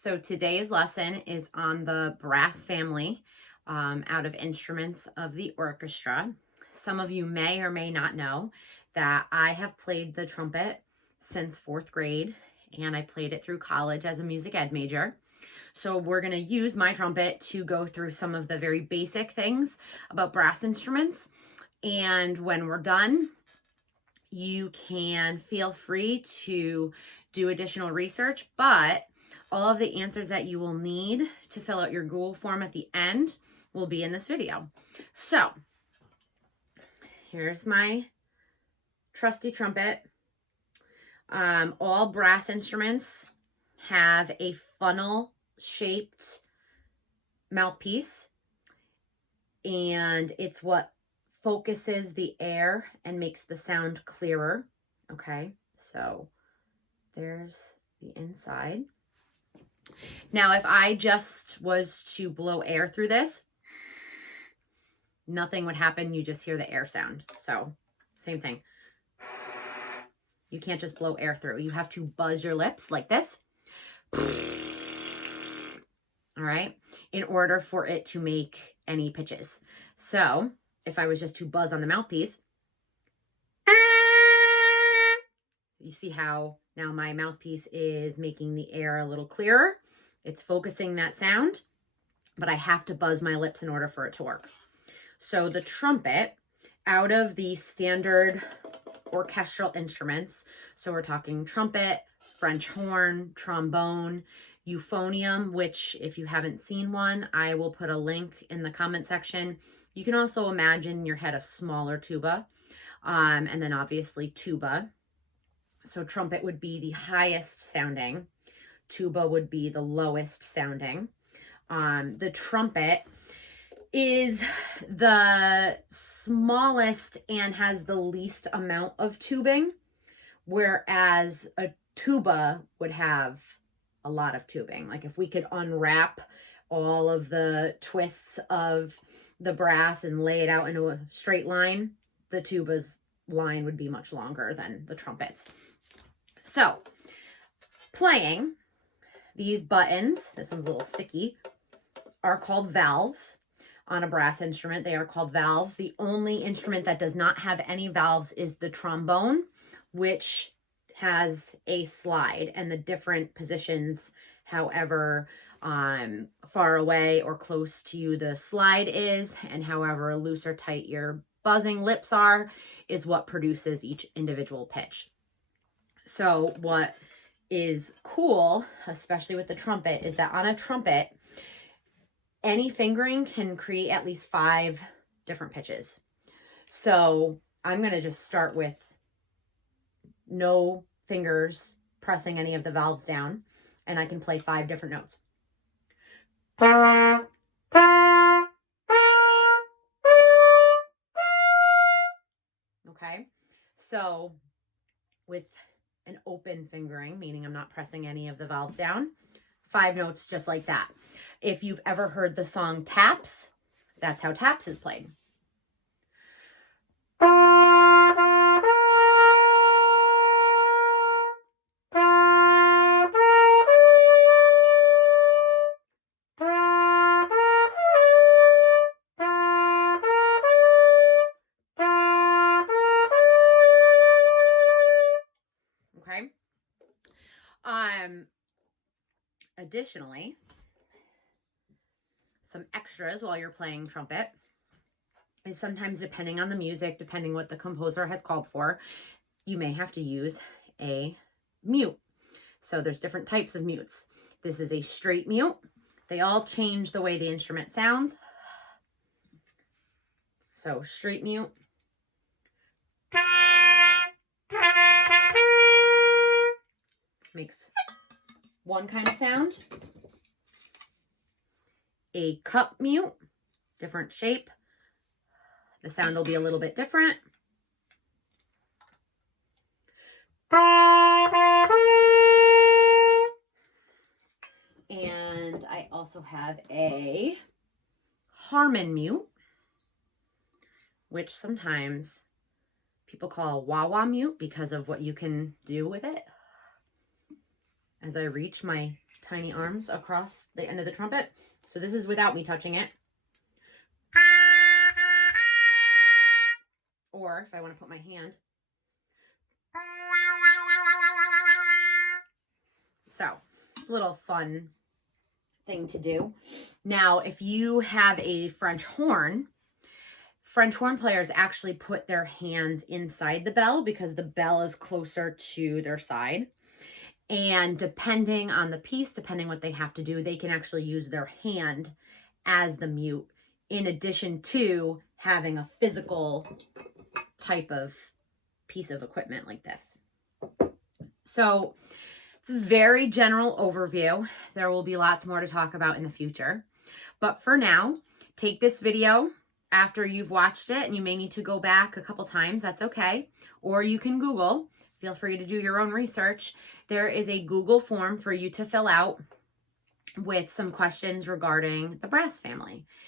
So today's lesson is on the brass family out of instruments of the orchestra. Some of you may or may not know that I have played the trumpet since 4th grade, and I played it through college as a music ed major. So we're going to use my trumpet to go through some of the very basic things about brass instruments. And when we're done, you can feel free to do additional research, but all of the answers that you will need to fill out your Google form at the end will be in this video. So here's my trusty trumpet. All brass instruments have a funnel-shaped mouthpiece, and it's what focuses the air and makes the sound clearer. Okay, so there's the inside. Now, if I just was to blow air through this, nothing would happen. You just hear the air sound. So same thing. You can't just blow air through. You have to buzz your lips like this. All right, in order for it to make any pitches. So if I was just to buzz on the mouthpiece, you see how now my mouthpiece is making the air a little clearer. It's focusing that sound, but I have to buzz my lips in order for it to work. So the trumpet, out of the standard orchestral instruments, so we're talking trumpet, French horn, trombone, euphonium, which if you haven't seen one, I will put a link in the comment section. You can also imagine in your head a smaller tuba, and then obviously tuba. So trumpet would be the highest sounding. Tuba would be the lowest sounding. The trumpet is the smallest and has the least amount of tubing, whereas a tuba would have a lot of tubing. Like if we could unwrap all of the twists of the brass and lay it out into a straight line, the tuba's line would be much longer than the trumpet's. So playing, these buttons, this one's a little sticky, are called valves. On a brass instrument, they are called valves. The only instrument that does not have any valves is the trombone, which has a slide, and the different positions, however far away or close to you the slide is, and however loose or tight your buzzing lips are, is what produces each individual pitch. So what is cool, especially with the trumpet, is that on a trumpet, any fingering can create at least 5 different pitches. So I'm going to just start with no fingers pressing any of the valves down, and I can play 5 different notes. Okay, so with an open fingering, meaning I'm not pressing any of the valves down, 5 notes just like that. If you've ever heard the song Taps, that's how Taps is played. Okay. Additionally, some extras while you're playing trumpet is sometimes, depending on the music, depending what the composer has called for, you may have to use a mute. So there's different types of mutes. This is a straight mute. They all change the way the instrument sounds. So straight mute. Makes one kind of sound. A cup mute, different shape. The sound will be a little bit different. And I also have a harmon mute, which sometimes people call a wah-wah mute because of what you can do with it. as I reach my tiny arms across the end of the trumpet. So this is without me touching it. Or if I want to put my hand. So, a little fun thing to do. Now, if you have a French horn players actually put their hands inside the bell because the bell is closer to their side. And depending on the piece, depending what they have to do, they can actually use their hand as the mute, in addition to having a physical type of piece of equipment like this. So it's a very general overview. There will be lots more to talk about in the future. But for now, take this video after you've watched it, and you may need to go back a couple times. That's okay. Or you can Google. Feel free to do your own research. There is a Google form for you to fill out with some questions regarding the brass family.